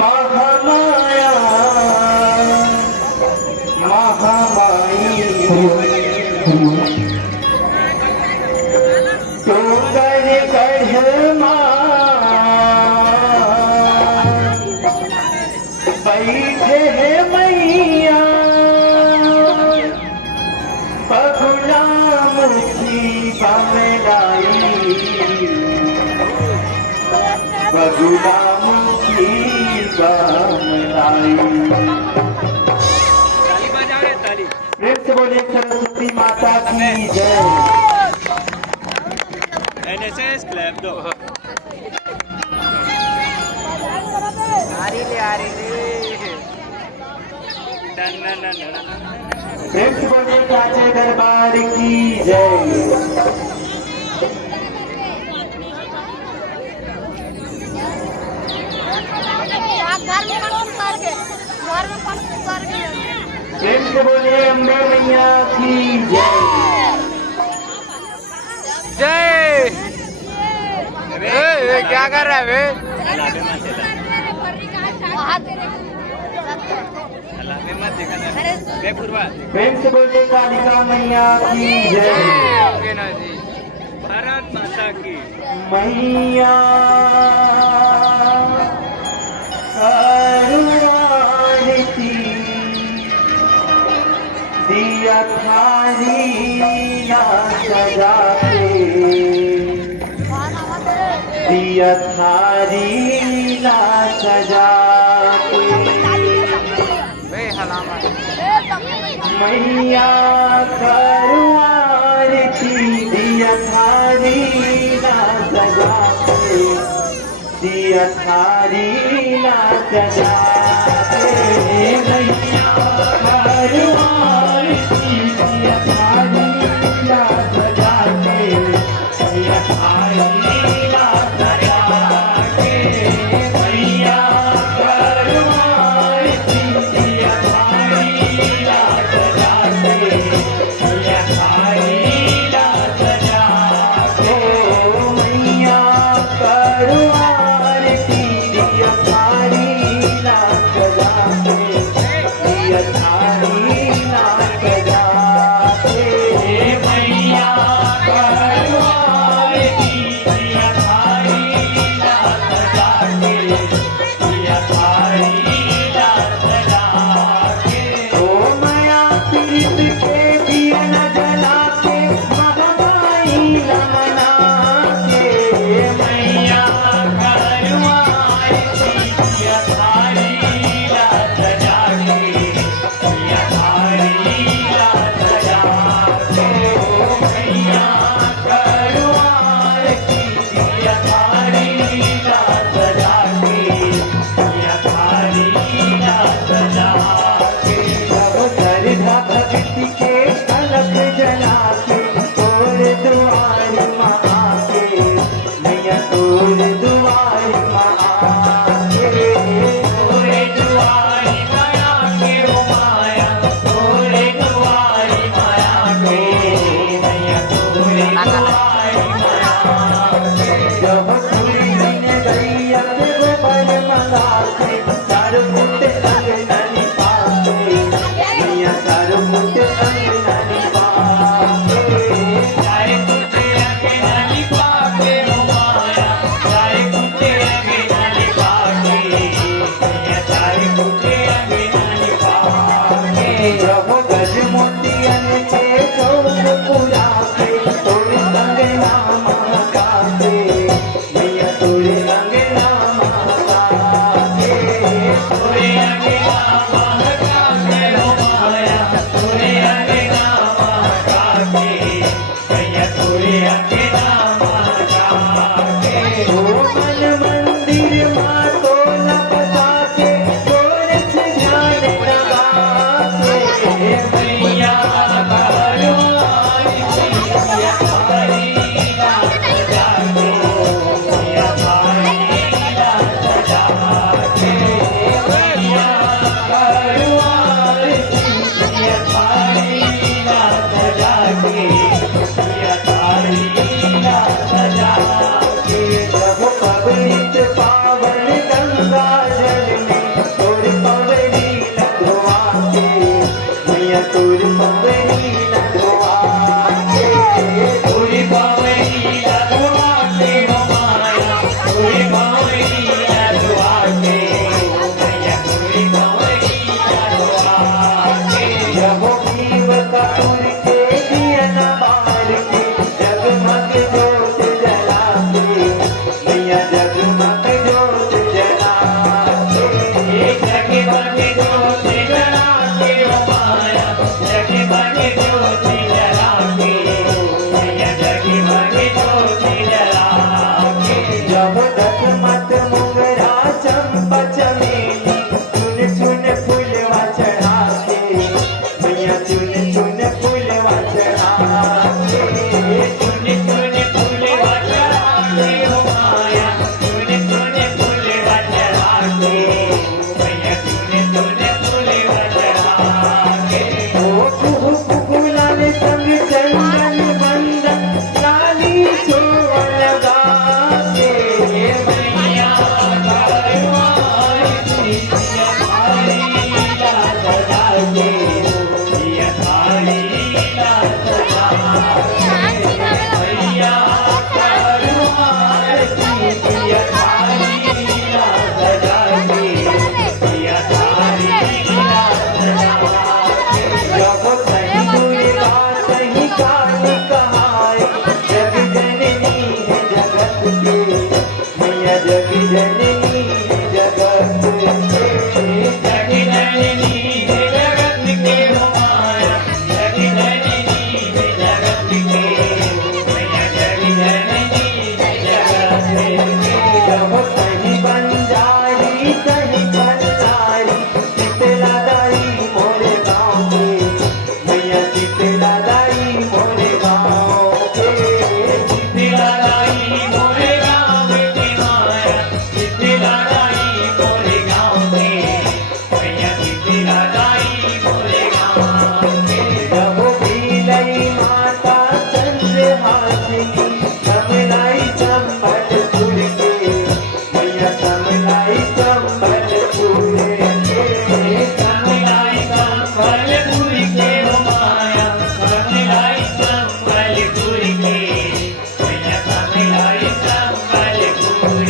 महामाया महामाई टोकर कढ़मा बैठे है मैया बगुला मुखी बमलाई बगुला मुखी बमलाई। प्रेम से बोलिए सरस्वती माता की जय। NSS क्लब दो प्रेम से बोलिए साचे दरबार की जय। प्रेम से बोलिए अम्बे मैया की जय। जय। क्या कर रहा है वे? प्रेम से बोलिए कालिका मैया की जय। भारत माता की मैया करुणारती दिया थारी ना सजा के दिया थारी ना सजा के मैया करुणारती दिया थारी ना सजा के दिया थारी ना सजा के मैया करुणारती दिया थारी ना सजा के दिया थारी ना सजा के मैया करुणारती दिया थारी ना सजा के दिया थारी ना सजा के मैया करुणारती दिया थारी ना सजा के दिया थारी ना सजा के मैया करुणारती दिया थारी ना सजा के दिया थारी ना सजा के। ओ माया पीत के दिया न जला के महामाई न मना के मैया करुणारती दिया थारी ना सजा के दिया थारी ना सजा के। ओ मैया करुणारती दिया थारी ना सजा के दिया थारी ना सजा के। जब दर्दा भक्ति के अलग जला के तोर दुआर माँ के मैया तोर दुआर माँ के तोर दुआर माया के ओ माया तोर दुआर माया के मैया तोर दुआर माया के। जब पूरी दिन गैया के गोबर मंगा के चारों फुट अंगननी पाके मैया चारों फुट अंगननी पाके चारों फुट अंगननी पाके ओ माया चारों फुट अंगननी पाके मैया चारों फुट अंगननी पाके। जब गज मोतियन के चौक पूरा के तोड़ अंगना महका के पूरी बावरी लगवाते हो माया पूरी बावरी लगवाते हो मैया पूरी बावरी लगवाते जब जीव कपूर के दिया न मार के जगमग जोत जलाते मैया जगमग जोत जलाते जगमग जोत जलाते हो माया जगमग जोत जलाते मैया जगमग जोत जलाते जब तक मत मुंगरा चंपा चमेली चुन चुन फूलवा चढ़ाते मैया चुन चुन फूलवा चढ़ाते चुन चुन फूलवा चढ़ाते हो माया चुन चुन फूलवा चढ़ाते मैया चुन चुन फूलवा चढ़ाते ओ कुहू कुकुलाल संग चंदन बंदन लाली चोर लगाते मैया करवाई सिया थाली ला सजाते सिया थाली ला सजाते मैया करवाई सिया थाली ला सजाते सिया थाली ला सजाते जब सही दुर्गा सही काली कहाई जग जननी है जगत के मैया जग जननी है जगत के जग जननी है जगत के हो माया जग जननी है जगत के मैया जग जननी है जगत के जब सही बंजारी सही कन्नारी शीतला दाई मोरे गाँव के मैया शीतला दाई मोरे गाँव के शीतला दाई मोरे गाँव के माया शीतला दाई मोरे गाँव के मैया शीतला दाई मोरे गाँव के जब भीलई माता चंद्रहासिनी समलाई संबलपुर के मैया समलाई संबलपुर के समलाई संबलपुर के हो माया समलाई संबलपुर के मैया समलाई संबलपुर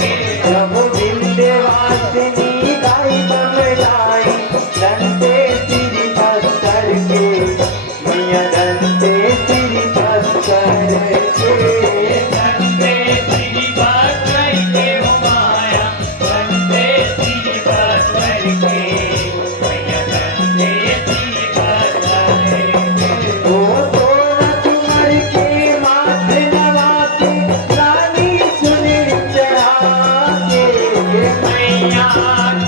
के जब विंध्यवासिनी गाई बमलाई दंते सिरी पत्थर के मैया दंते सिरी पत्थर के दंते सिरी पत्थर के हो माया दंते सिरी पत्थर के मैया दंते सिरी पत्थर के ओ तोरा तुमर के माथ नवाते रानी चुनर चढ़ाते मैया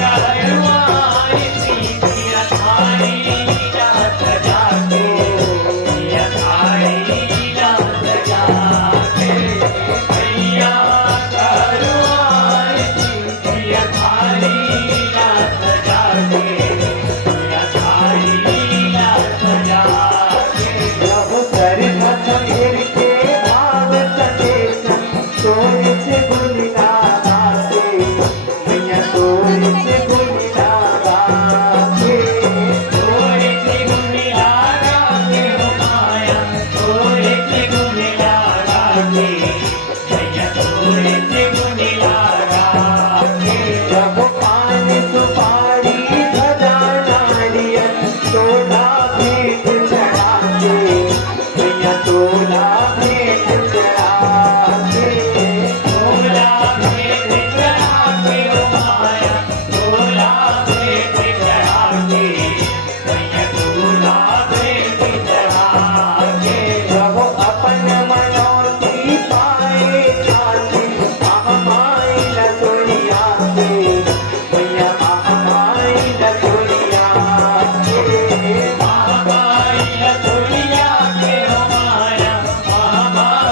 करवाई सिया थाली ला सजाते सिया थाली ला सजाते मैया करवाई सिया थाली ला सजाते सिया थाली ला सजाते जब सर घेर के भाव सकेतन तोरे से गुनगा गाते मैया तोरे से गुनगा गाते तोरे से गुनगा गाते हो माया तोरे से गुनगा गाते मैया तोरे से गुनगा गाते जब पान सुपारी धजा नारियल तोला भेंट चढ़ाते मैया तोला भेंट चढ़ाते तोला भेंट चढ़ाते हो माया तोला भेंट चढ़ाते मैया तोला भेंट चढ़ाते जब अपन मनौती पाए खाते महामाई लसुड़ियाते मैया महामाई लसुड़ियाते महामाई लसुड़ियाते हो माया महामाई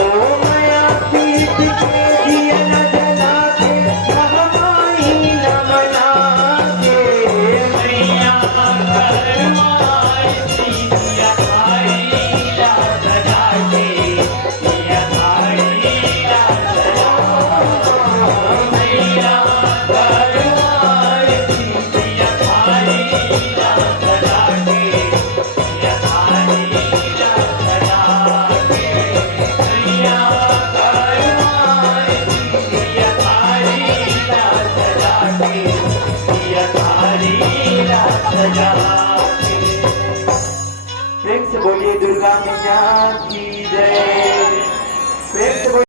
ओ माया पीठ के दिया न जला के महामाई न मना के प्रेम से बोलिए दुर्गा मैया की जय। प्रेम से बोलिए।